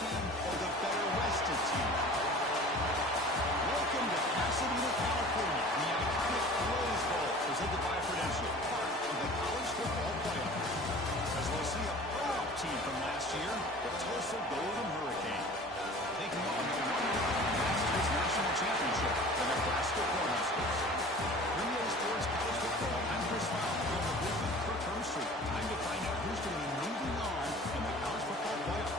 team or the better rested team? Welcome to Pasadena, California, the iconic Rose Bowl, presented by Prudential, part of the college football playoff. As we'll see a playoff team from last year, the Tulsa Golden Hurricane, taking on the one-time last year's national championship, the Nebraska Cornhuskers. Premier Sports College Football, I'm Chris Fowler, on the booth with Kirk Hermstreet. Time to find out who's going to be moving on in the college football playoff.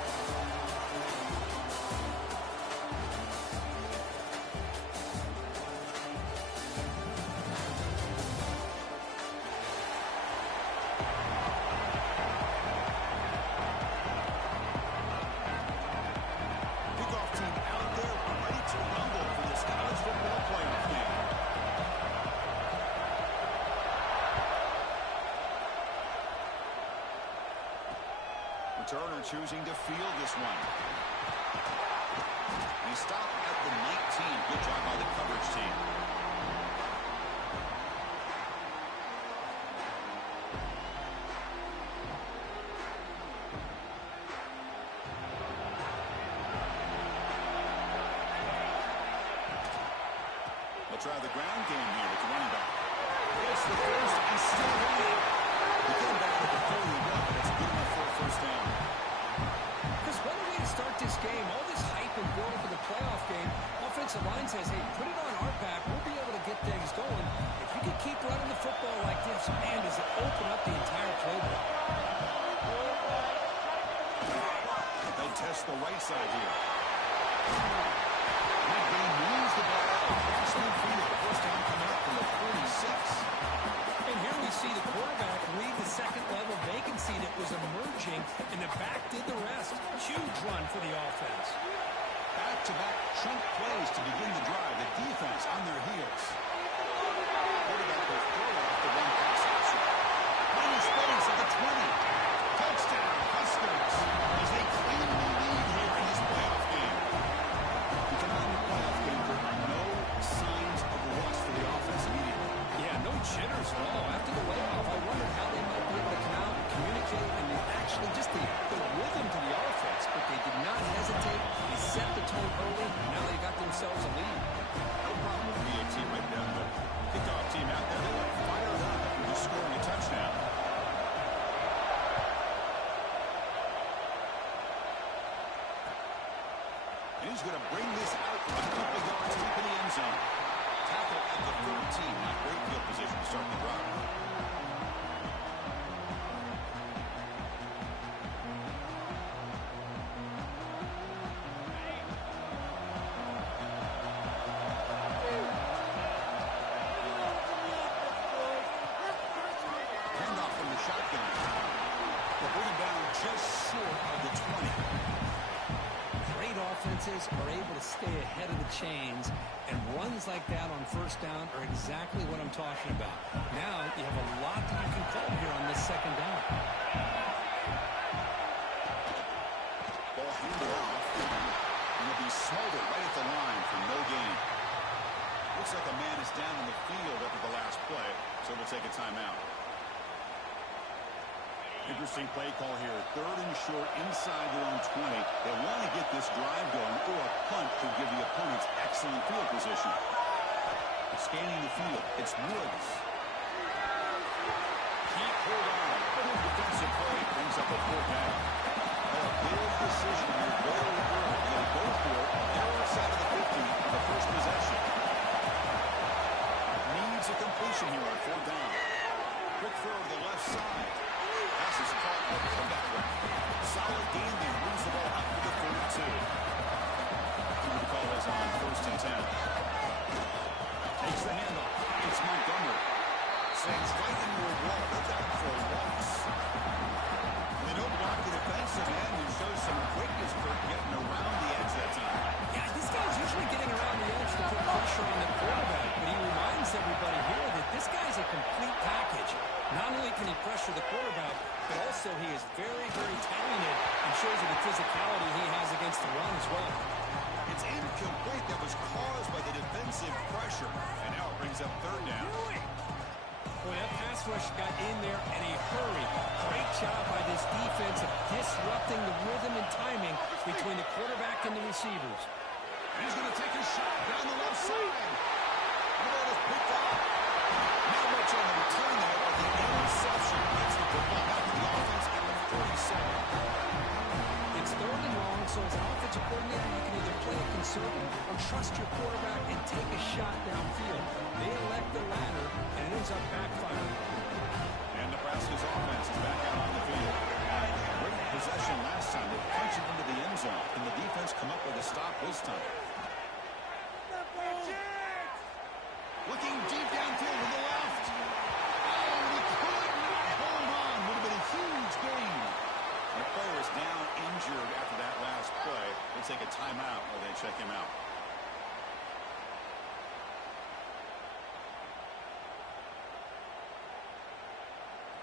Turner choosing to field this one. He stopped at the 19. Good job by the coverage team. They'll try the ground game here with the running back. Gets the first and still running. He came back with the 31, but it's good enough for a first down. What a way to start this game. All this hype and build for the playoff game. Offensive line says, hey, put it on our back. We'll be able to get things going. If you can keep running the football like this, man, does it open up the entire playbook. They'll test the right side here. McVay moves the ball across the field. First down coming up from the 46. And here we see the quarterback read the second-level vacancy that was emerging, and the back did the rest. Huge run for the offense. Back-to-back chunk plays to begin the drive. The defense on their heels. Quarterback will throw it off the one pass option. Minus space at the 20. Touchdown, Huskers, as they claim the lead here in this playoff game. You come out in the playoff game, there are no signs of rust for the offense immediately. Yeah, no jitters at all. After the layoff, I wondered how they might be able to come out and communicate and actually just the rhythm to the offense. But they did not hesitate. They set the tone early, and now they got themselves a lead. No problem with being a team right there. The kickoff team out there, they look fired up after just scoring a touchdown. And he's going to bring this out a couple yards deep in the end zone. Tackle at the 13. Not great field position to start the drive. Handoff from the shotgun. They'll bring him down just short of the 20. Great offenses are able to stay ahead of the chains, and runs like that on first down are exactly what I'm talking about. Now you have a lot that you can call here on this second down. Ball handed off, and it'll be smothered right at the line for no gain. Looks like a man is down on the field after the last play, so we'll take a timeout. Interesting play call here. Third and short inside their own 20. They want to get this drive going, or a punt could give the opponents excellent field position. Scanning the field, it's Woods. Keep hold on. Good defensive play brings up a fourth down. A big decision here. Very important. They go for it. They're outside of the 50 on the first possession. Needs a completion here on fourth down. Quick throw to the left side. Pass is caught on the comeback route. Solid gain there. Moves the ball up to the 32. See what the call is on first and 10. Takes the handoff. It's Montgomery. Sends right into a wall. Look out for a loss. They don't block the defensive end and show some quickness for getting around the edge that time. Yeah, this guy's usually getting around the edge to put pressure on the quarterback, but he reminds everybody here that this guy's a complete package. Not only can he pressure the quarterback, but also he is very, very talented and shows you the physicality he has against the run as well. It's incomplete. That was caused by the defensive pressure. And now it brings up third down. Boy, that pass rush got in there in a hurry. Great job by this defense of disrupting the rhythm and timing between the quarterback and the receivers. He's going to take a shot down the left side. The ball is picked off. Not much on the return there, but the interception gets the football back to the offense at the 47. It's third and long, so as an offensive coordinator, you can either play it conservative or trust your quarterback and take a shot downfield. They elect the latter, and it ends up backfiring. And Nebraska's offense is back out on the field. Great possession last time. They punched it into the end zone. Can the defense come up with a stop this time? Looking deep downfield to the left. Oh, he could not hold on. Would have been a huge gain. The player is down injured after that last play. We'll take a timeout while they check him out.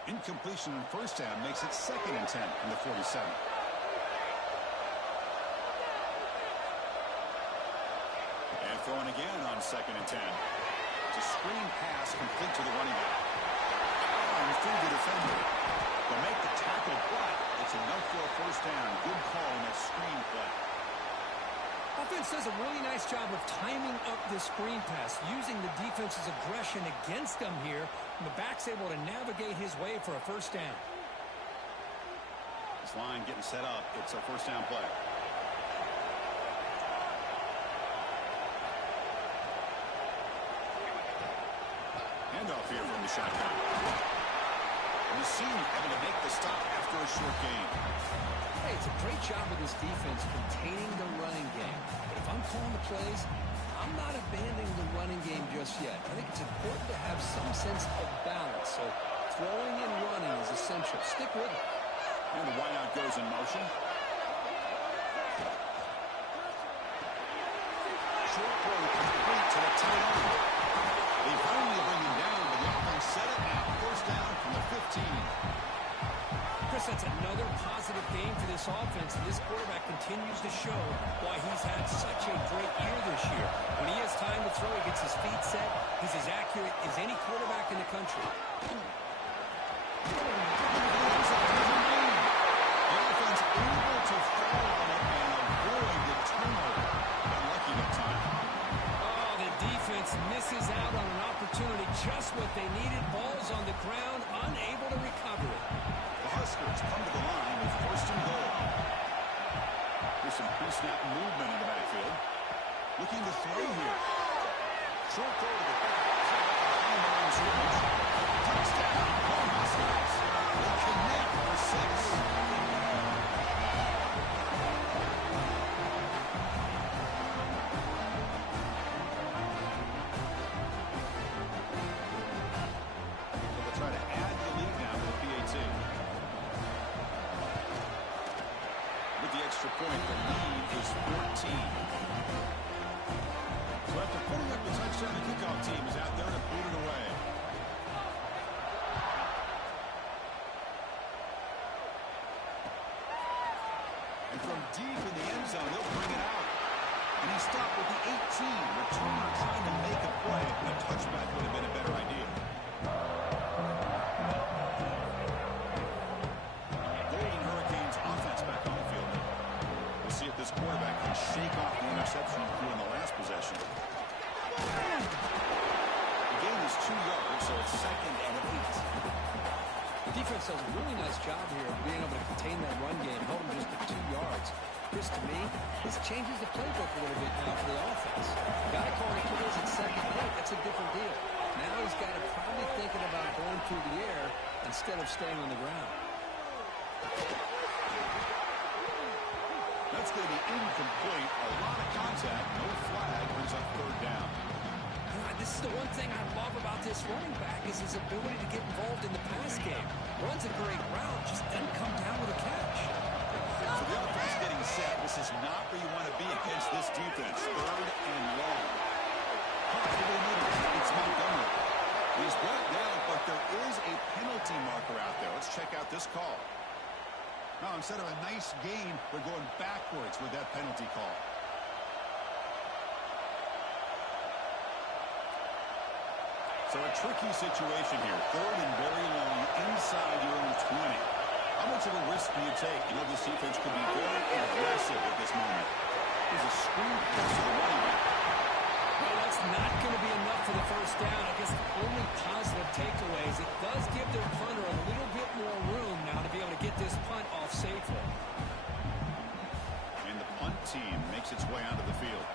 Incompletion in first down makes it 2nd and 10 from the 47. And throwing again on 2nd and 10. It's a screen pass complete to the running back. And through the defender. They'll make the tackle, but it's enough for a first down. Good call in that screen play. Offense does a really nice job of timing up this screen pass, using the defense's aggression against them here, and the back's able to navigate his way for a first down. This line getting set up. It's a first down play. Handoff here from the shotgun. And the senior having to make the stop after a short gain. Hey, it's a great job of this defense containing the running game. But if I'm calling the plays, I'm not abandoning the running game just yet. I think it's important to have some sense of balance. So throwing and running is essential. Stick with it. And the wideout goes in motion. Short throw complete to the tight end. They finally bring him down, but the offense set it now. First down from the 15. Chris, that's another positive game for this offense, and this quarterback continues to show why he's had such a great year this year. When he has time to throw, he gets his feet set. He's as accurate as any quarterback in the country. The offense able to fall on it and avoid the turnover. Unlucky that time. Oh, the defense misses out on an opportunity, just what they needed. Ball's on the ground, unable to recover it. The Huskers come to the line with first and goal. There's some pre-snap movement in the backfield. Looking to throw here. Short throw to the back. Touchdown. Go Huskers. They connect for 6. They'll try to add the lead now with the PAT. With the extra point, the lead is 14. So after putting up the touchdown, the kickoff team is out there to boot it away. And from deep in the end zone, they'll bring it out. And he stopped with the 18. Returner trying to make a play. A touchback would have been a better idea. Golden Hurricanes offense back on the field. We'll see if this quarterback can shake off the interception he threw in the last possession. The gain is 2 yards, so it's 2nd and 8. The defense does a really nice job here of being able to contain that run game, held them just to 2 yards. Chris, to me, this changes the playbook a little bit now for the offense. The guy calling the plays at second point, that's a different deal. Now he's got to probably thinking about going through the air instead of staying on the ground. That's going to be incomplete. A lot of contact. No flag. Brings up 3rd down. This is the one thing I love about this running back is his ability to get involved in the pass game. Runs a great route, just doesn't come down with a catch. So the offense getting set. This is not where you want to be against this defense. 3rd and long. It's Montgomery. He's brought down, but there is a penalty marker out there. Let's check out this call. Now, instead of a nice gain, they're going backwards with that penalty call. So a tricky situation here. 3rd and very long inside your own 20. How much of a risk do you take? You know this defense could be very aggressive with this first down. I guess the only positive takeaway is it does give their punter a little bit more room now to be able to get this punt off safely. And the punt team makes its way onto the field.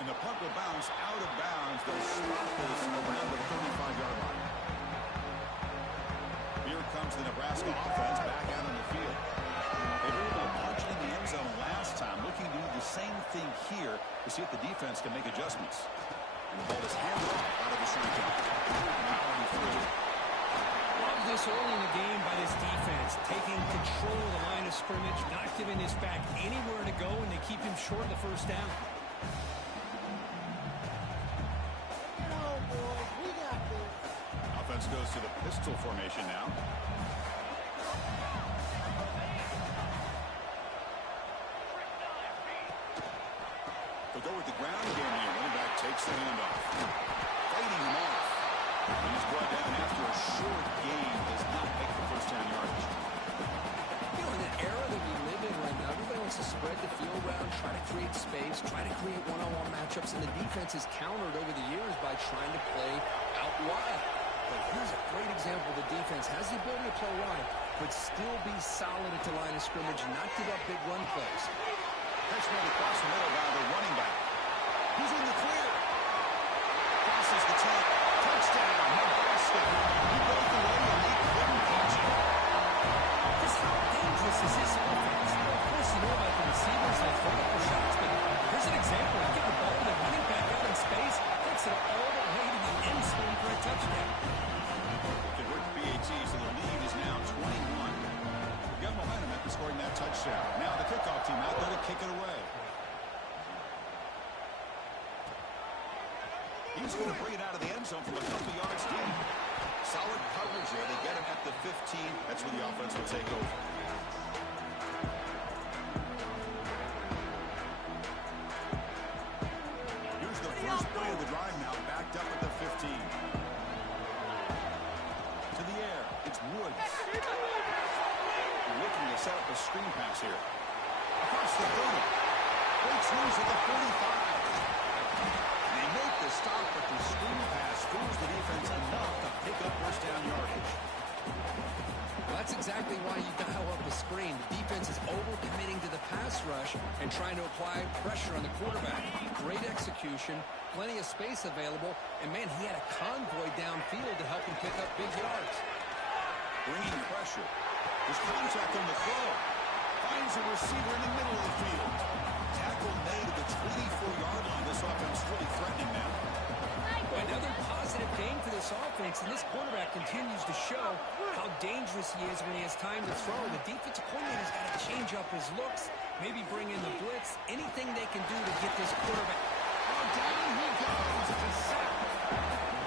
And the punt will bounce out of bounds. They'll stop this around the 35-yard line. Here comes the Nebraska offense back out on the field. They were able to punch in the end zone last time. Looking to do the same thing here to see if the defense can make adjustments. And the ball is handed off out of the shotgun. Already through. Love this early in the game by this defense. Taking control of the line of scrimmage, not giving this back anywhere to go, and they keep him short of the first down. Offense goes to the pistol formation now. They'll go with the ground game here. Running back takes the handoff. Fighting him off. And he's brought down after a short gain. Does not make the first down yardage. You know, in the era that we live in right now, everybody wants to spread the field around, try to create space, try to create one-on-one matchups, and the defense has countered over the years by trying to play out wide. But here's a great example. The defense has the ability to play wide, but still be solid at the line of scrimmage and not give up big run plays. Catch made across the middle by the running back. He's in the clear. Crosses the 10. Touchdown, Nebraska. He broke away and they couldn't catch him. Just how dangerous is this offense? Of course, you know about the receivers that vertical shots, but here's an example. You get the ball to the running back out in space, takes it all the way to the end zone for a touchdown. Convert PAT, so the lead is now 21. Got momentum after scoring that touchdown. Now the kickoff team out there to kick it away. He's going to bring it out of the end zone from a couple yards deep. Solid coverage there. They get him at the 15. That's where the offense will take over. Here's the first play of the drive now, backed up at the 15. To the air, it's Woods. Looking to set up a screen pass here. Across the 30. Breaks loose at the 45. They make the stop, but the screen pass fools the defense enough to pick up first down yardage. Well, that's exactly why you dial up the screen. The defense is overcommitting to the pass rush and trying to apply pressure on the quarterback. Great execution, plenty of space available, and man, he had a convoy downfield to help him pick up big yards. Bringing pressure. There's contact on the throw. Finds a receiver in the middle of the field. Tackle made at the 24-yard line. This offense really threatening now. Another positive game for this offense, and this quarterback continues to show how dangerous he is when he has time to throw. The defensive coordinator's got to change up his looks, maybe bring in the blitz, anything they can do to get this quarterback. Oh, down he goes. It's a sack.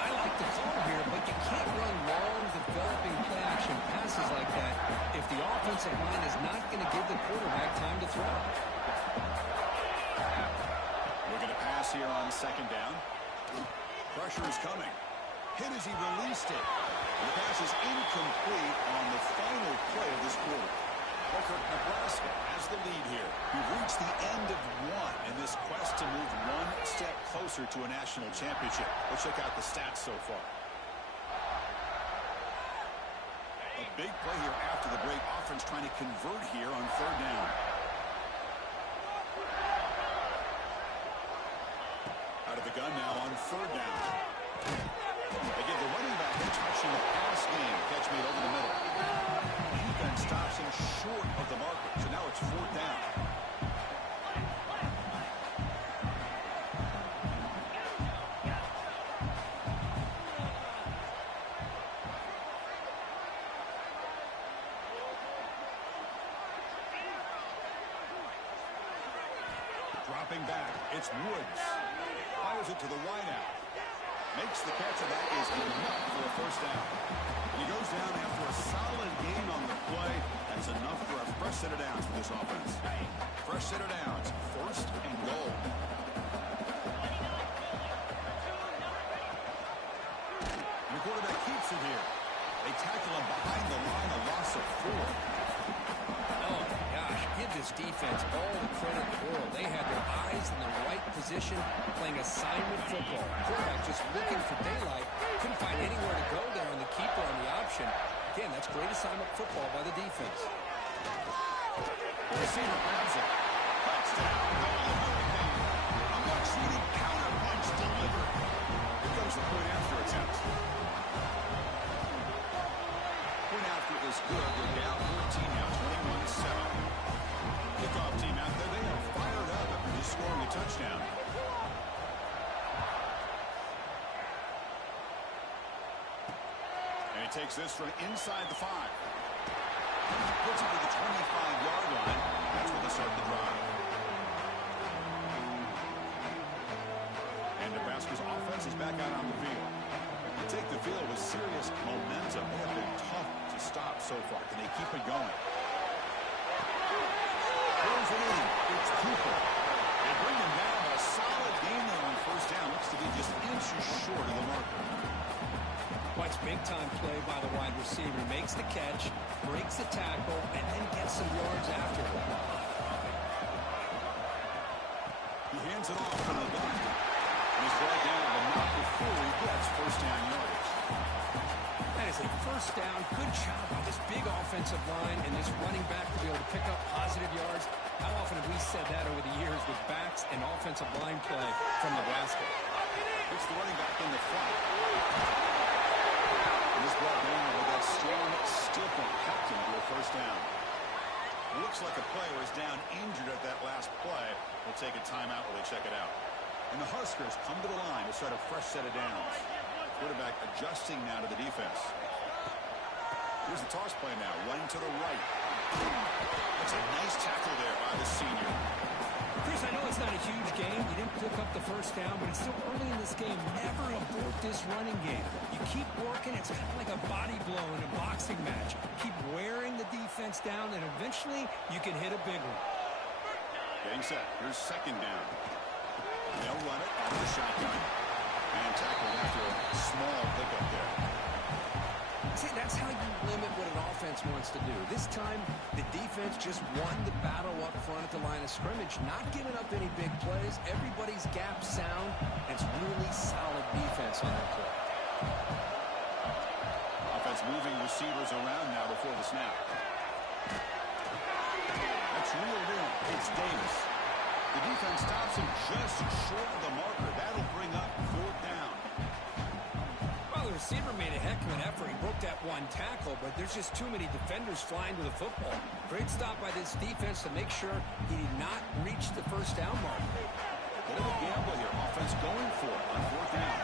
I like the call here, but you can't run long, developing play-action passes like that if the offensive line is not going to give the quarterback time to throw. Looking to pass here on second down. Pressure is coming. Hit as he released it. The pass is incomplete on the final play of this quarter. Booker, Nebraska has the lead here. We've reached the end of one in this quest to move one step closer to a national championship. Let's check out the stats so far. A big play here after the break. Offense trying to convert here on third down. Out of the gun now on third down. They give the running back a touch in the pass game. Catch made over the middle. Defense stops him short of the marker. So now it's fourth down. Dropping back, it's Woods. Fires it to the wideout. Makes the catch, and that is enough for a first down. And he goes down after a solid gain on the play. That's enough for a fresh set of downs for this offense. Fresh set of downs, first and goal. And the quarterback keeps it here. They tackle him behind the line, a loss of 4. Oh, yeah, gosh, give this defense all the credit in the world. They had their eyes in the right position, playing assignment football. Quarterback just looking for daylight. Couldn't find anywhere to go there on the keeper on the option. Again, that's great assignment football by the defense. The receiver grabs it. Touchdown. A much-needed counter punch delivered. Here comes the point after attempt. Point after is good. They're down 14 now, 21-7. Kickoff team out there. They are fired up after just scoring a touchdown. And he takes this from inside the 5. Puts it to the 25-yard line. That's where they start the drive. And Nebraska's offense is back out on the field. They take the field with serious momentum. They have been tough to stop so far. Can they keep it going? Throws it in. It's Cooper. They bring him down. A solid gain there on first down. Looks to be just inches short of the marker. Watch big-time play by the wide receiver. Makes the catch, breaks the tackle, and then gets some yards after it. He hands it off from the gun. And he's brought down, but not before he gets first down yardage. That is a first down. Good job by this big offensive line and this running back to be able to pick up positive yards. How often have we said that over the years with backs and offensive line play from Nebraska? It's the running back in the front. He's brought down with that strong stiff one. Helped him to a first down. Looks like a player is down injured at that last play. We'll take a timeout while they check it out. And the Huskers come to the line to start a fresh set of downs. Quarterback adjusting now to the defense. Here's the toss play now, running to the right. That's a nice tackle there by the senior. Chris, I know it's not a huge game. You didn't pick up the first down, but it's still early in this game. Never abort this running game. You keep working. It's kind of like a body blow in a boxing match. Keep wearing the defense down, and eventually you can hit a big one. Getting set. Here's second down. They'll run it out of the shotgun. And tackled after a small pickup there. See, that's how you limit what an offense wants to do. This time, the defense just won the battle up front at the line of scrimmage, not giving up any big plays. Everybody's gap sound, and it's really solid defense on that play. Offense moving receivers around now before the snap. That's reeled in. It's Davis. The defense stops him just short of the marker. That'll bring up fourth down. Well, the receiver made a heck of an effort. He broke that one tackle, but there's just too many defenders flying to the football. Great stop by this defense to make sure he did not reach the first down mark. Bit of a gamble here. Offense going for it on fourth down.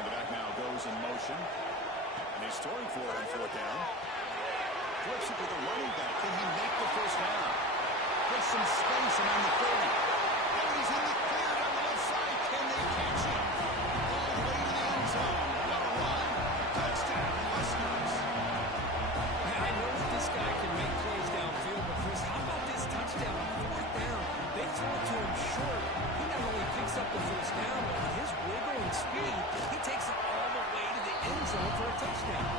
And the back now goes in motion. And he's throwing for it on fourth down. Flips it to the running back. Can he make the first down? Gets some space around the 30. And he's in the clear on the left side. Can they catch him? All the way to the end zone. What a run. Touchdown, Huskers. I know that this guy can make plays downfield, but Chris, how about this touchdown on fourth down? They throw it to him short. He not only picks up the first down, but with his wiggle and speed, he takes it all the way to the end zone for a touchdown.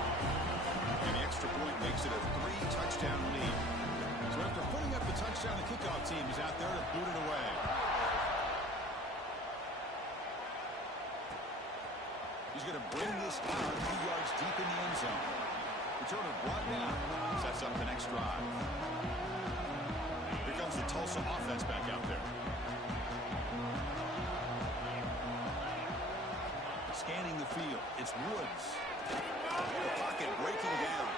And the extra point makes it a 3-touchdown lead. So after putting up the touchdown, the kickoff team is out there to boot it away. He's going to bring this out a few yards deep in the end zone. Returner brought down. Sets up the next drive. Here comes the Tulsa offense back out there. Scanning the field. It's Woods. The pocket breaking down.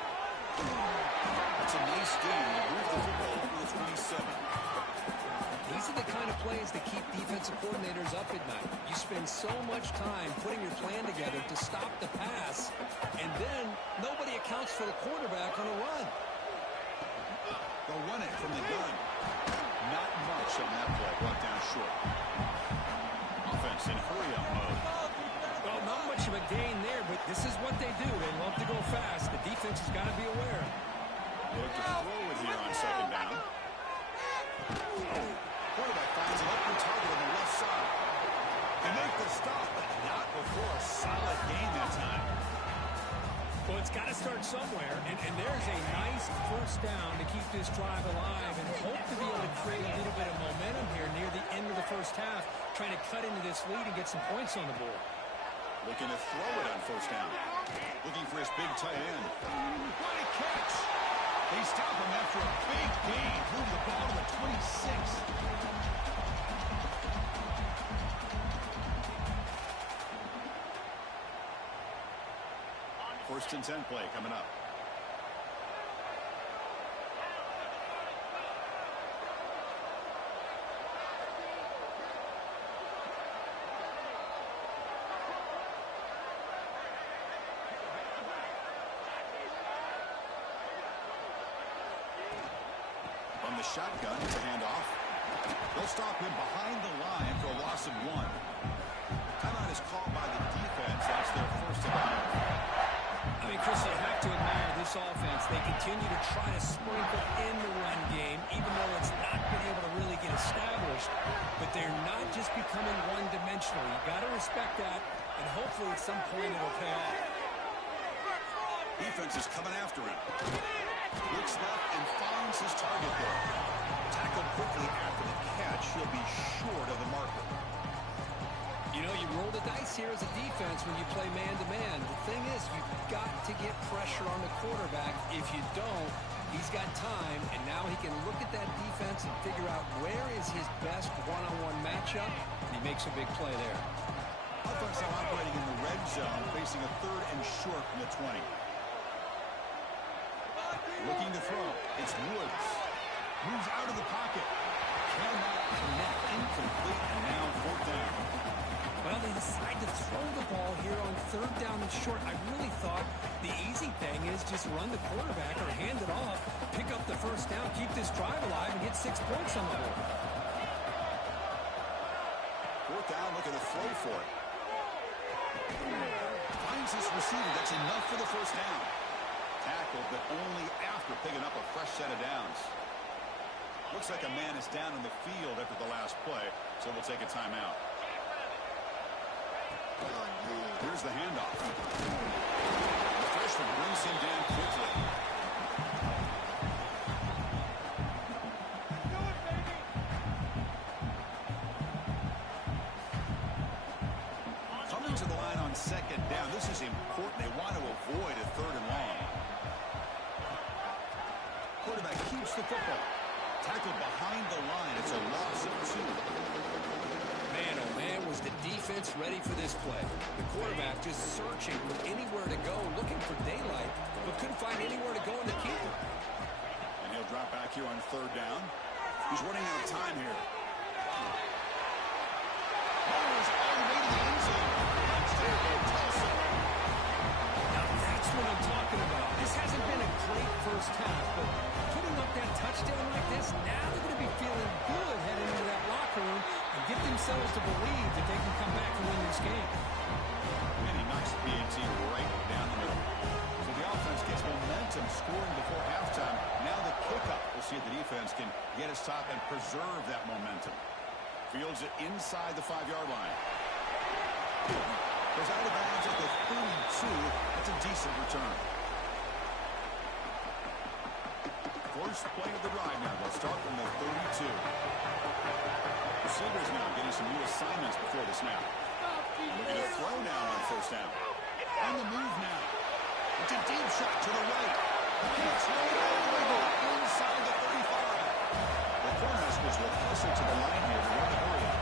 It's a nice game. They move the football over the 27. These are the kind of plays that keep defensive coordinators up at night. You spend so much time putting your plan together to stop the pass, and then nobody accounts for the quarterback on a run. They'll run it from the gun. Not much on that play. Brought down short. Offense in hurry-up mode. Well, not much of a gain there, but this is what they do. They love to go fast. The defense has got to be aware. They look to throw it here on second down. Quarterback finds an open target on the left side. They make the stop, but not before a solid And there's a nice first down to keep this drive alive and hope to be able to create a little bit of momentum here near the end of the first half, trying to cut into this lead and get some points on the board. Looking to throw it on first down. Looking for his big tight end. What a catch! They stop him after a big gain. Move the ball to the 26. First and 10 play coming up. On the shotgun, it's a handoff. They'll stop him behind the line for a loss of 1. Timeout is called by the defense. That's their first and 10. I mean, Chris, you have to admire this offense. They continue to try to sprinkle in the run game, even though it's not been able to really get established. But they're not just becoming one-dimensional. You got to respect that, and hopefully at some point it'll pay off. Defense is coming after him. Looks left and finds his target there. Tackled quickly after the catch. He'll be short of the marker. You know, you roll the dice here as a defense when you play man-to-man. The thing is, you've got to get pressure on the quarterback. If you don't, he's got time, and now he can look at that defense and figure out where is his best one-on-one matchup, and he makes a big play there. Offense now operating in the red zone, facing a 3rd and short from the 20. Looking to throw. It's Woods. Moves out of the pocket. Cannot connect. Incomplete, and now 4th down. Well, they decide to throw the ball here on 3rd down and short. I really thought the easy thing is just run the quarterback or hand it off, pick up the first down, keep this drive alive, and get 6 points on the board. 4th down, looking to throw for it. Finds this receiver. That's enough for the first down. Tackled, but only after picking up a fresh set of downs. Looks like a man is down in the field after the last play, so we'll take a timeout. Here's the handoff. The freshman brings him down quickly. Coming to the line on 2nd down. This is important. They want to avoid a 3rd and long. Quarterback keeps the football. Tackled behind the line. It's a loss of 2. Man, oh man, was the defense ready for this play. The quarterback just searching for anywhere to go, looking for daylight, but couldn't find anywhere to go in the keeper. And he'll drop back here on 3rd down. He's running out of time here. Ball's all the way to the end zone. Touchdown, Neb-Tulsa. Now that's what I'm talking about. This hasn't been a great first half, but putting up that touchdown like this, now they're going to be feeling good heading into that locker room and get themselves to believe that they can come back and win this game. And he knocks the PAT right down the middle. So the offense gets momentum scoring before halftime. Now the kickoff. We'll see if the defense can get a stop and preserve that momentum. Fields it inside the 5-yard line. Goes out of bounds at the 32. That's a decent return. First play of the drive now. They'll start from the 32. Receivers now getting some new assignments before the snap. Looking to throw now on 1st down. On the move now. It's a deep shot to the right. It's right all the way back inside the 35. The Cornhuskers will hustle to the line here to run the hurry up.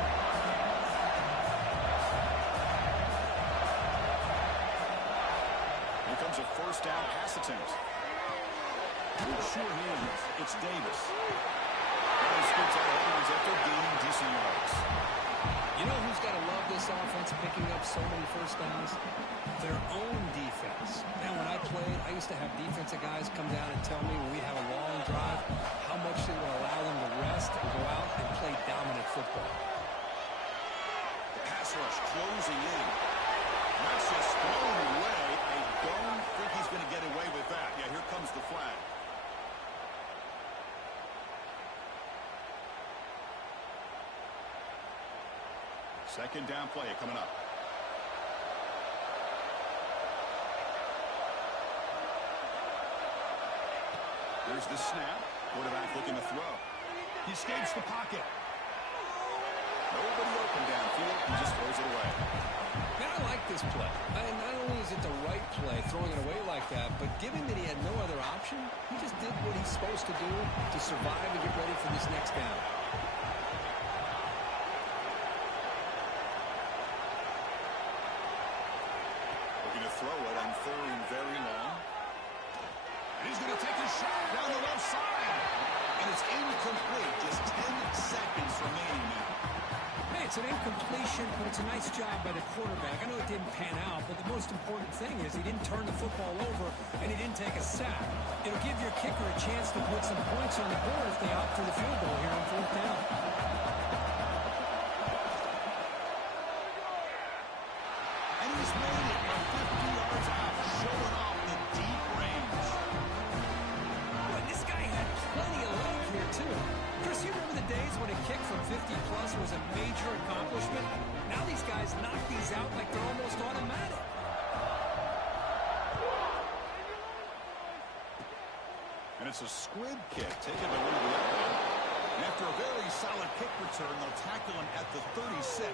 Here comes a 1st down pass attempt. Sure hands. It's Davis. Scoots out of bounds after gaining decent yards. You know who's got to love this offense picking up so many first downs? Their own defense. Man, when I played, I used to have defensive guys come down and tell me when we have a long drive how much they would allow them to rest and go out and play dominant football. The pass rush closing in. That's just thrown away. I don't think he's going to get away with that. Yeah, here comes the flag. Second down play coming up. There's the snap. Quarterback looking to throw. He escapes the pocket. Nobody open downfield. He just throws it away. Man, I like this play. Not only is it the right play, throwing it away like that, but given that he had no other option, he just did what he's supposed to do to survive and get ready for this next down. Looking to throw it on third and very long. And he's going to take a shot down the left side. And it's incomplete. Just 10 seconds remaining now. Hey, it's an incompletion, but it's a nice job by the quarterback. I know it didn't pan out, but the most important thing is he didn't turn the football over and he didn't take a sack. It'll give your kicker a chance to put some points on the board if they opt for the field goal here on fourth down. And he's made it from 50 yards out, showing off the deep range. Boy, this guy had plenty of leg here, too. Chris, you remember the days when a kick from 50-plus was a major accomplishment? Now these guys knock these out like they're almost automatic. And it's a squib kick taken to one of the other end. And after a very solid kick return, they'll tackle him at the 36.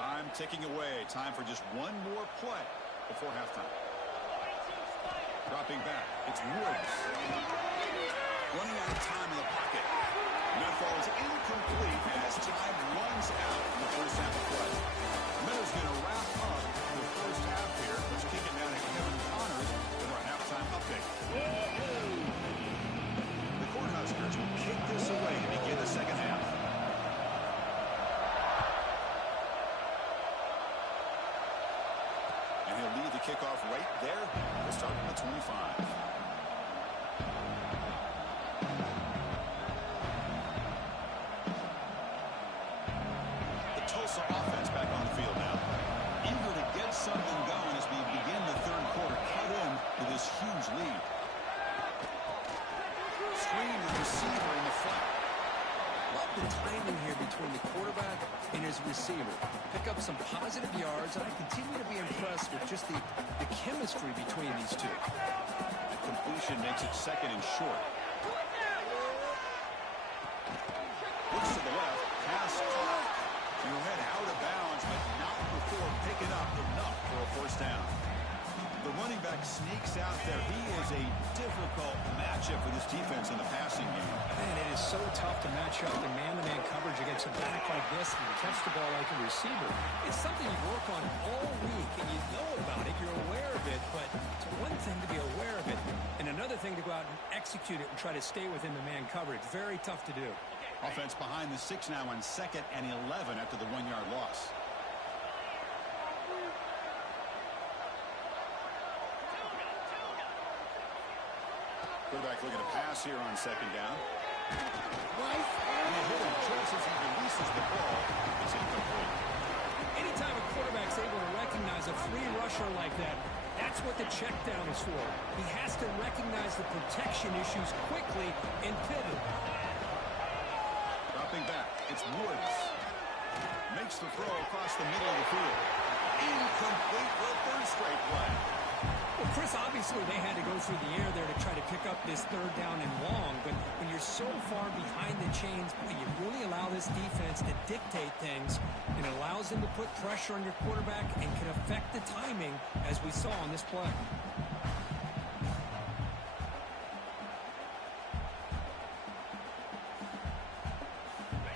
Time ticking away. Time for just one more play before halftime. Dropping back, it's Woods. Running out of time in the pocket. And that falls incomplete as time runs out in the first half of play. Miller's going to wrap up the first half here. Let's kick it down to Kevin Connors with our halftime update. The Cornhuskers will kick this away to begin the second half. And he'll lead the kickoff right there. We'll start from the 25. The Tulsa offense back on the field now. Eager to get something going as we begin the third quarter. Cut in with this huge lead. Screen the receiver in the flat. Love the timing here between the quarterback and his receiver. Pick up some positive yards, and I continue to be impressed with just the chemistry between these two. The completion makes it second and short. Looks to the left. Pass caught. He'll head out of bounds, but not before picking up enough for a first down. The running back sneaks out there. He is a difficult matchup for this defense in the passing game. Man, it is so tough to match up the man-to-man coverage against a back like this and catch the ball like a receiver. It's something you work on all week, and you know about it. You're aware of it, but it's one thing to be aware of it, and another thing to go out and execute it and try to stay within the man coverage. Very tough to do. Offense behind the 6 now on 2nd and 11 after the 1-yard loss. Quarterback looking to pass here on 2nd down. And he hit him just as he releases the ball. It's incomplete. Anytime a quarterback's able to recognize a free rusher like that, that's what the check down is for. He has to recognize the protection issues quickly and pivot. Dropping back, it's Woods. Makes the throw across the middle of the field. Incomplete for a third straight play. Well, Chris, obviously they had to go through the air there to try to pick up this third down and long, but when you're so far behind the chains, you really allow this defense to dictate things, and it allows them to put pressure on your quarterback and can affect the timing, as we saw on this play.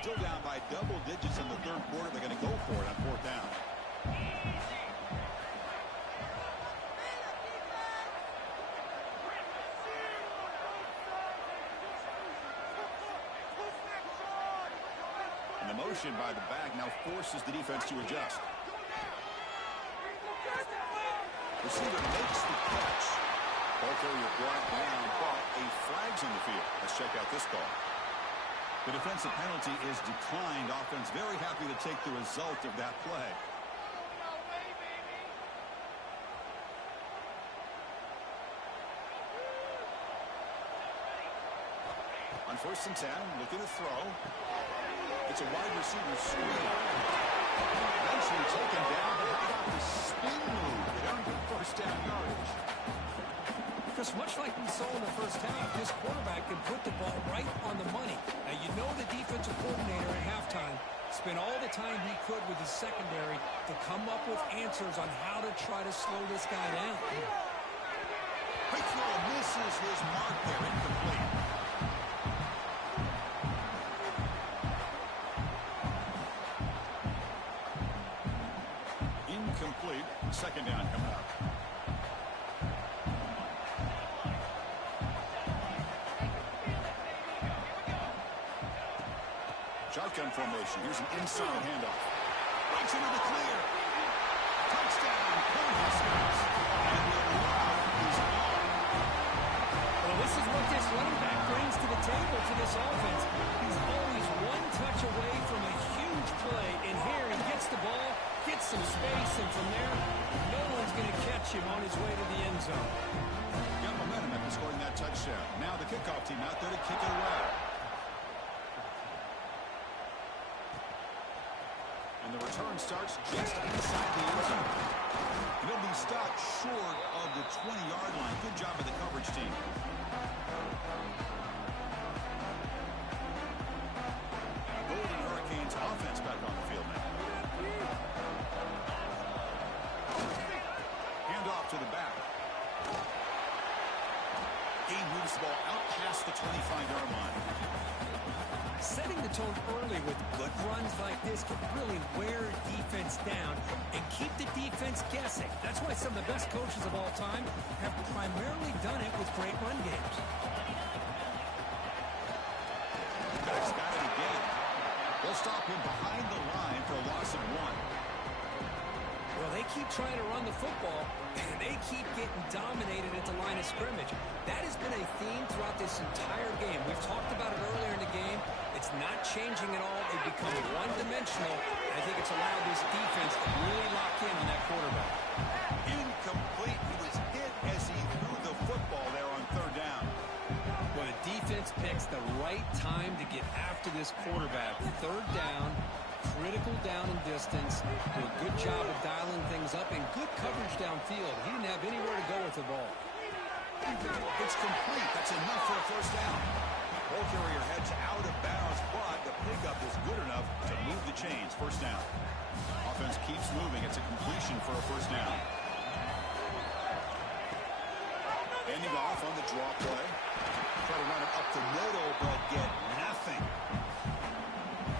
Still down by double digits in the third quarter. They're going to go for it on fourth down. And the motion by the back now forces the defense to adjust. Receiver makes the catch. Ball carrier brought down, but a flag's on the field. Let's check out this call. The defensive penalty is declined. Offense very happy to take the result of that play. On 1st and 10, looking to throw. It's a wide receiver screen. Eventually taken down, but how about the spin move? It earned him first down yardage. Because much like we saw in the first half, this quarterback can put the ball right on the money. Now, you know the defensive coordinator at halftime spent all the time he could with his secondary to come up with answers on how to try to slow this guy down. Quick throw misses his mark there, incomplete. Incomplete. Second down coming up. Shotgun formation. Here's an inside handoff. Breaks into the clear. Touchdown, Cornhuskers. And the run is on. Well, this is what this running back brings to the table for this offense. He's always one touch away from a huge play. And here he gets the ball, gets some space, and from there, no one's going to catch him on his way to the end zone. Got momentum after scoring that touchdown. Now the kickoff team out there to kick it away. And the return starts just inside the end zone. He'll be stopped short of the 20-yard line. Good job of the coverage team. Golden Hurricanes offense back on the field now. Hand off to the back. He moves the ball out past the 25-yard line. Setting the tone early with good runs like this can really wear defense down and keep the defense guessing. That's why some of the best coaches of all time have primarily done it with great run games. Back's got it again. They'll stop him behind the line for a loss of 1. Well, they keep trying to run the football, and they keep getting dominated at the line of scrimmage. That has been a theme throughout this entire game. We've talked about it earlier in the game. It's not changing at all. They've become one-dimensional. I think it's allowed this defense to really lock in on that quarterback. Incomplete. He was hit as he threw the football there on third down. Well, the defense picks the right time to get after this quarterback. Third down, critical down and distance. Do a good job of dialing things up and good coverage downfield. He didn't have anywhere to go with the ball. It's complete. That's enough for a first down. Ball carrier heads out of bounds, but the pickup is good enough to move the chains. First down. Offense keeps moving. It's a completion for a first down. Ending off on the draw play. Try to run it up the middle, but get nothing.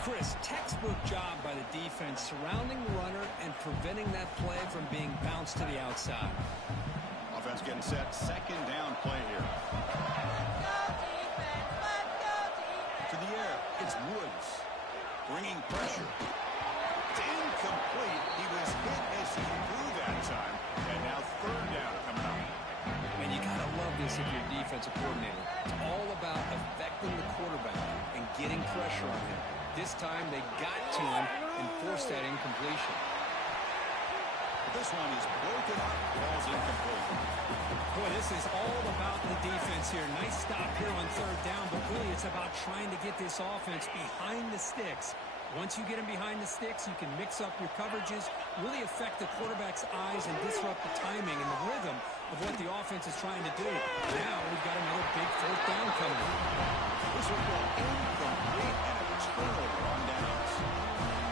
Chris, textbook job by the defense surrounding the runner and preventing that play from being bounced to the outside. Offense getting set. Second down play here. To the air. It's Woods. Bringing pressure. It's incomplete. He was hit as he threw that time. And now third down coming up. And you got to love this if you're a defensive coordinator. It's all about affecting the quarterback and getting pressure on him. This time they got to him and forced that incompletion. This one is broken up. Ball's incomplete. Boy, this is all about the defense here. Nice stop here on third down, but really it's about trying to get this offense behind the sticks. Once you get him behind the sticks, you can mix up your coverages, really affect the quarterback's eyes and disrupt the timing and the rhythm of what the offense is trying to do. Now we've got another big fourth down coming. This will go incomplete and a turnover on downs.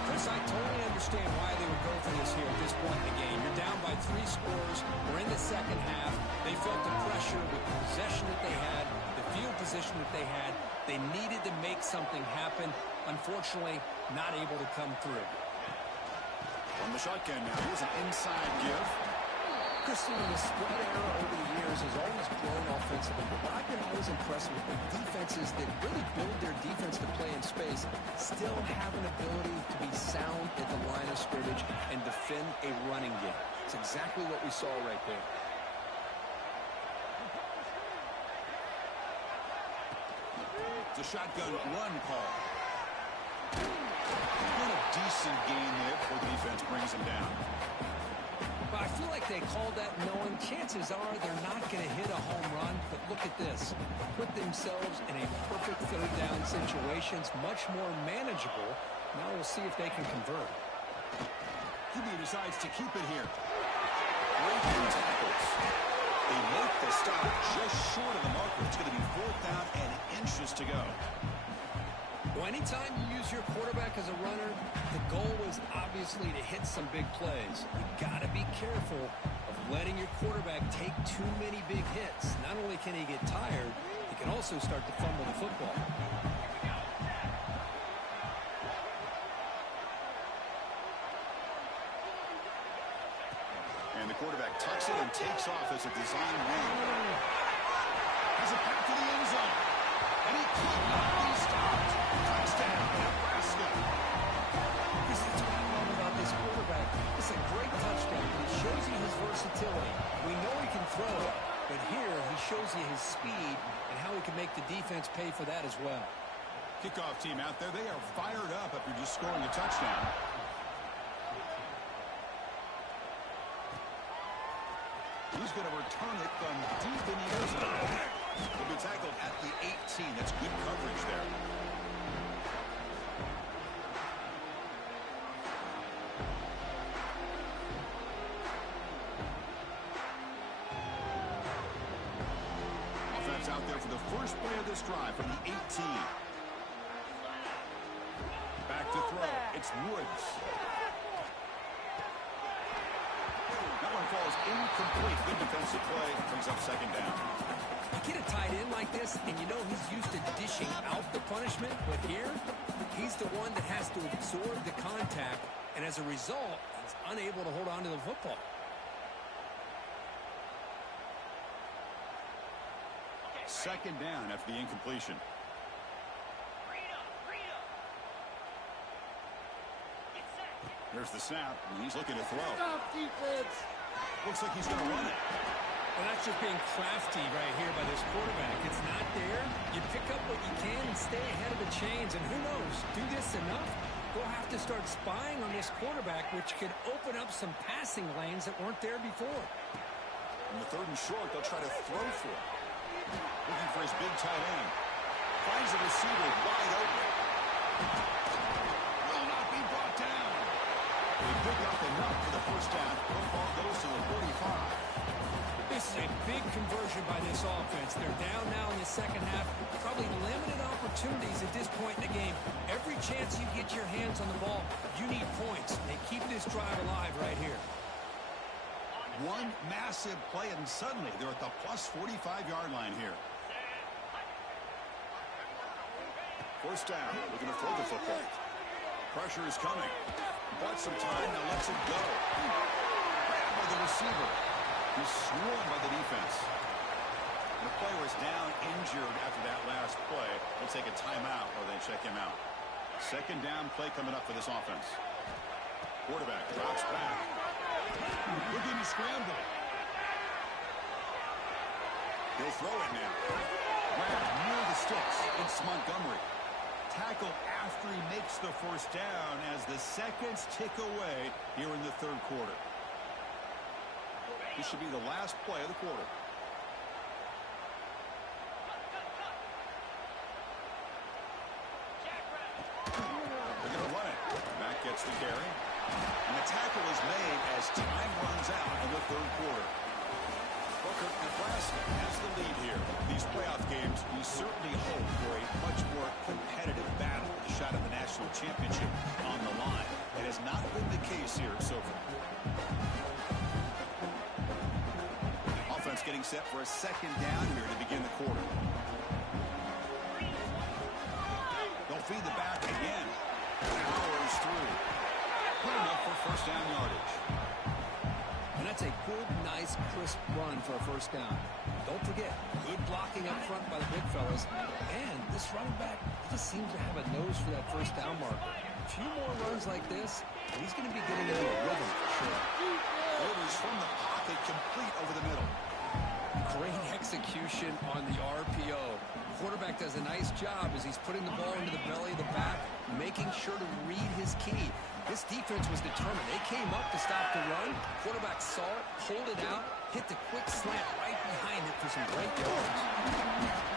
Chris, I totally understand why they would go for this here at this point in the game. You're down by 3 scores. We're in the second half. They felt the pressure with the possession that they had, the field position that they had. They needed to make something happen. Unfortunately, not able to come through. On the shotgun now. Here's an inside give. Christian, the spread era over the years has always grown offensively, but what I've been always impressed with defenses that really build their defense to play in space still have an ability to be sound at the line of scrimmage and defend a running game. It's exactly what we saw right there. It's a shotgun run call. Been a decent game there before the defense brings him down. But I feel like they called that knowing chances are they're not going to hit a home run. But look at this. Put themselves in a perfect third down situation. It's much more manageable. Now we'll see if they can convert. QB decides to keep it here. Great tackles. They make the stop just short of the marker. It's going to be 4th down and inches to go. Well, anytime you use your quarterback as a runner, the goal is obviously to hit some big plays. You got to be careful of letting your quarterback take too many big hits. Not only can he get tired, he can also start to fumble the football. And the quarterback tucks it and takes off as a design wing. Has it back to the end zone. And he cannot be stopped. Touchdown, Nebraska. This is what I love about this quarterback. It's a great touchdown. It shows you his versatility. We know he can throw it, but here he shows you his speed and how he can make the defense pay for that as well. Kickoff team out there, they are fired up after just scoring a touchdown. He's going to return it from deep in the end zone. He'll be tackled at the 18. That's good coverage there. Offense out there for the first play of this drive from the 18. Back to throw. It's Woods. That one falls incomplete. Good defensive play. Brings up 2nd down. You get a tight end like this, and you know he's used to dishing out the punishment, but here, he's the one that has to absorb the contact, and as a result, he's unable to hold on to the football. Second down after the incompletion. There's the snap, and he's looking to throw. Stop defense. Looks like he's going to run it. And that's just being crafty right here by this quarterback. It's not there. You pick up what you can and stay ahead of the chains. And who knows, do this enough, we'll have to start spying on this quarterback, which could open up some passing lanes that weren't there before. On the 3rd and short, they'll try to throw for it. Looking for his big tight end. Finds the receiver wide open. Will not be brought down. They pick up enough for the 1st down. Football goes to the 45. This is a big conversion by this offense. They're down now in the 2nd half. Probably limited opportunities at this point in the game. Every chance you get your hands on the ball, you need points. They keep this drive alive right here. One massive play, and suddenly they're at the plus 45-yard line here. 1st down. Looking to throw the football. Pressure is coming. Bought some time, now lets it go. Grabbed by the receiver. He's swarmed by the defense. The player is down injured after that last play. They'll take a timeout or they check him out. 2nd down play coming up for this offense. Quarterback drops back. Looking to scramble. They'll throw it now. Grabbed near the sticks. It's Montgomery. Tackle after he makes the 1st down as the seconds tick away here in the 3rd quarter. This should be the last play of the quarter. They're going to run it. Back gets the carry. And the tackle is made as time runs out in the 3rd quarter. Booker, Nebraska has the lead here. These playoff games, we certainly hope for a much more competitive battle. A shot at the national championship on the line. It has not been the case here so far. Offense getting set for a 2nd down here to begin the quarter. They'll feed the back again. Powers through. Good enough for 1st down yardage. And that's a good, nice, crisp run for a 1st down. Don't forget, good blocking up front by the big fellas. And this running back just seems to have a nose for that 1st down marker. A few more runs like this, and he's going to be getting into a rhythm for sure. Orders from the pocket, complete over the middle. Great execution on the RPO. The quarterback does a nice job as he's putting the ball into the belly of the back, making sure to read his key. This defense was determined. They came up to stop the run. Quarterback saw it, pulled it out, hit the quick slant right behind it for some great yards.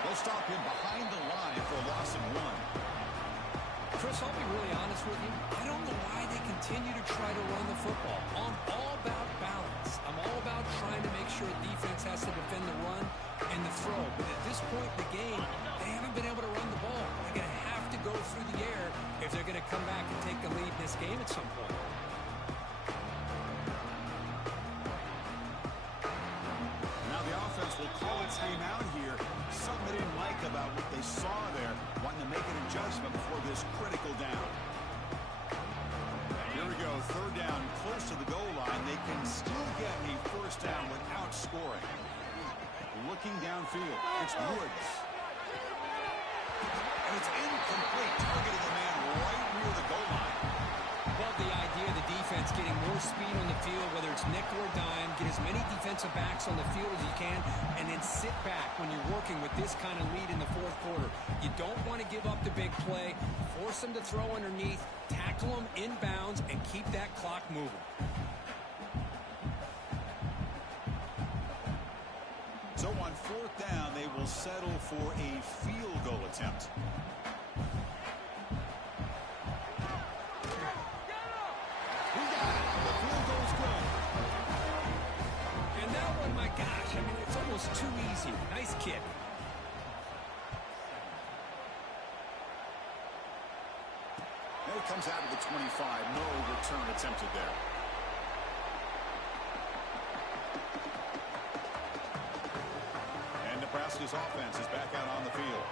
They'll stop him behind the line for a loss of 1. Chris, I'll be really honest with you. I don't know why they continue to try to run the football. I'm all about balance. I'm all about trying to make sure defense has to defend the run and the throw. But at this point in the game, they haven't been able to run the ball. They're going to have to go through the air if they're going to come back and take the lead in this game at some point. Now the offense will call a timeout here. Something they didn't like about what they saw there, wanting to make an adjustment before this critical down. Here we go, third down, close to the goal line. They can still get a first down without scoring. Looking downfield, it's Woods. And it's incomplete, targeting the man right near the goal line. Love the idea of the defense getting more speed on the field, whether it's nickel or dime, get as many defensive backs on the field as you can, and then sit back when you're working with this kind of lead in the fourth quarter. You don't want to give up the big play, force them to throw underneath, tackle them inbounds, and keep that clock moving. So on fourth down, they will settle for a field goal attempt. Too easy. Nice kick. And it comes out of the 25. No return attempted there. And Nebraska's offense is back out on the field.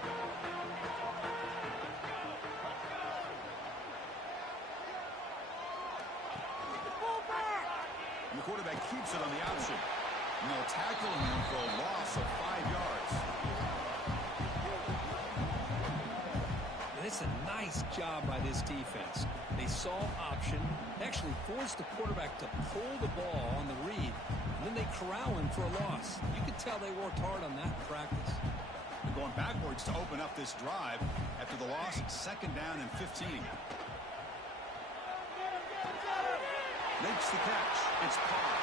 And the quarterback keeps it on the option. And they'll tackle him for a loss of 5 yards. And it's a nice job by this defense. They saw option, actually forced the quarterback to pull the ball on the read, and then they corral him for a loss. You could tell they worked hard on that in practice. They're going backwards to open up this drive after the loss, second down and 15. Makes the catch. It's Carr.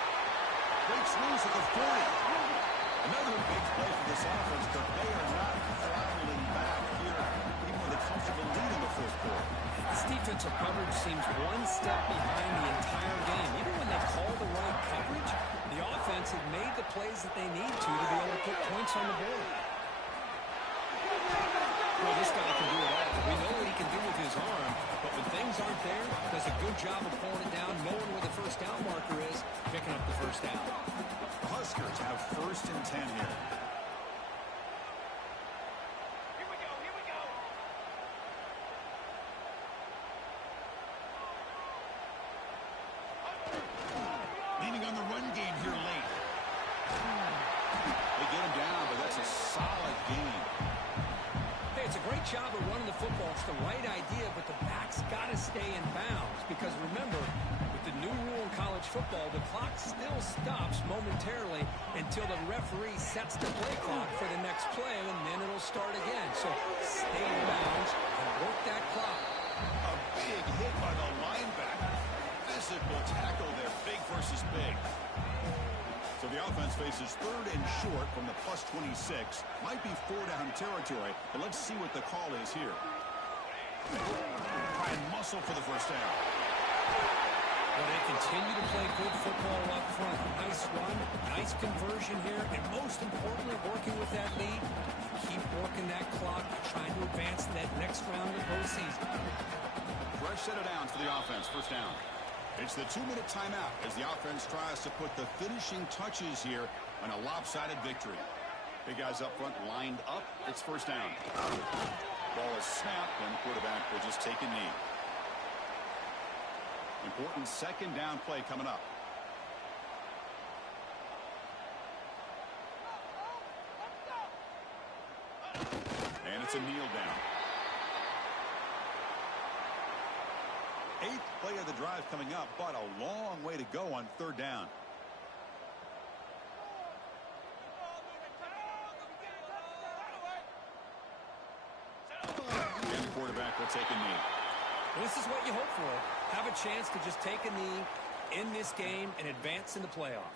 Breaks loose at the 40. Another big play for this offense, but they are not throttling back here, even with a comfortable lead in the fourth quarter. This defensive coverage seems one step behind the entire game. Even when they call the right coverage, the offense has made the plays that they need to be able to put points on the board. Well, this guy can do it all. We know what he can do with his arm, but when things aren't there, does a good job of pulling it down, knowing where the first down marker is, picking up the first down. The Huskers have first and 10 here. Here we go. Leaning on the run game here late. They get him down, but that's a solid game. Hey, it's a great job of running the football. It's the right idea, but the back's got to stay in bounds because remember, with the new rule in college football, the clock still stops momentarily until the referee sets the play clock for the next play, and then it'll start again. So stay in bounds and work that clock. A big hit by the linebacker. Physical tackle there, big versus big. So the offense faces third and short from the plus 26. Might be 4-down territory, but let's see what the call is here. Try and muscle for the first down. Well, they continue to play good football up front. Nice run, nice conversion here, and most importantly, working with that lead, keep working that clock, trying to advance to that next round of the postseason. Fresh set of downs for the offense, first down. It's the 2-minute timeout as the offense tries to put the finishing touches here on a lopsided victory. Big guys up front lined up. It's first down. Ball is snapped, and the quarterback will just take a knee. Important second down play coming up. And it's a kneel down. 8th play of the drive coming up, but a long way to go on third down. And the quarterback will take a knee. This is what you hope for. Have a chance to just take a knee in this game and advance in the playoff.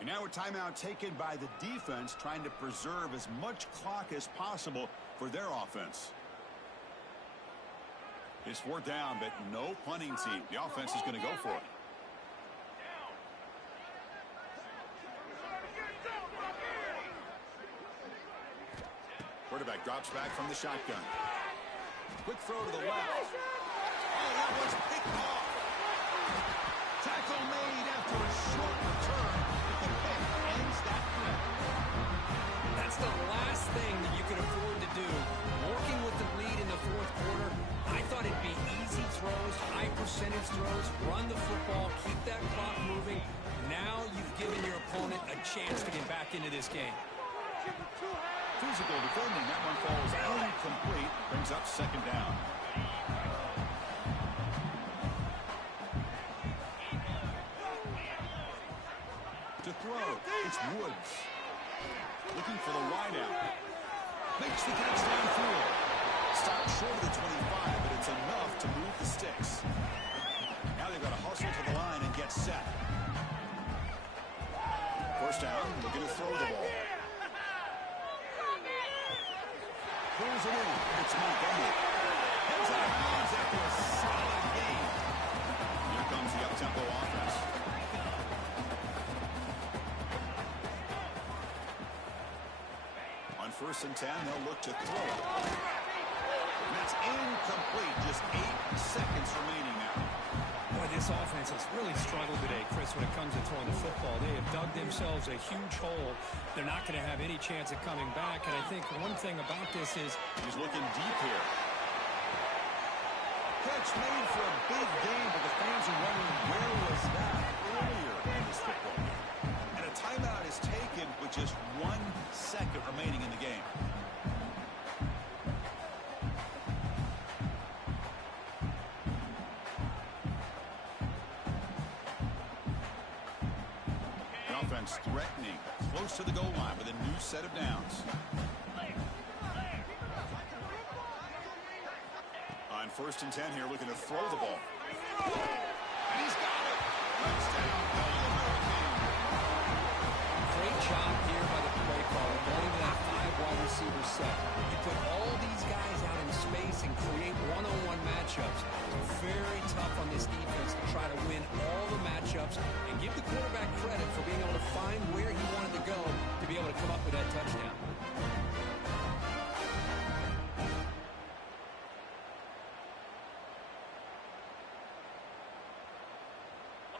And now a timeout taken by the defense, trying to preserve as much clock as possible for their offense. It's 4th down, but no punting team. The offense is going to go for it. Quarterback drops back from the shotgun. Quick throw to the left. Oh, that was picked off. Tackle made after a short return. The pick ends that threat. That's the last thing that you could afford to do. Working with the lead in the 4th quarter, I thought it'd be easy throws, high percentage throws, run the football, keep that clock moving. Now you've given your opponent a chance to get back into this game. Physical defending. That one falls incomplete. Brings up 2nd down. To throw, it's Woods. Looking for the wideout. Makes the catch downfield. Stopped short of the 25, but it's enough to move the sticks. Now they've got to hustle to the line and get set. 1st down, looking to throw the ball. Pulls it in. It's Montgomery. Heads out of bounds after a solid game. Here comes the up-tempo offense. On 1st and 10, they'll look to throw it. And that's incomplete. Just 8 seconds remaining now. Boy, this offense has really struggled today, Chris, when it comes to throwing the football. They have dug themselves a huge hole. They're not going to have any chance of coming back. And I think one thing about this is he's looking deep here. Catch made for a big game, but the fans are wondering where was that earlier in this football game. And a timeout is taken with just 1 second remaining in the game. Threatening, close to the goal line with a new set of downs. On 1st and 10 here, looking to throw the ball. And he's got it. Touchdown, Hurricane. great job here by the play caller, going to that 5 wide receiver set. You put all these guys out in space and create one-on-one matchups. It's very tough on this defense to try to win all the matchups and give the quarterback credit for being able to find where he wanted to go to be able to come up with that touchdown.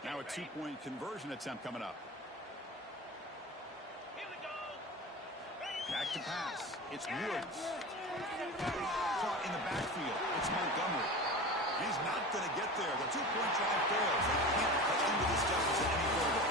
Now a 2-point conversion attempt coming up. Here we go. Back to pass. It's Woods. Caught in the backfield. It's Montgomery. He's not going to get there. The 2-point drive fails. They can't cut into this deficit any further.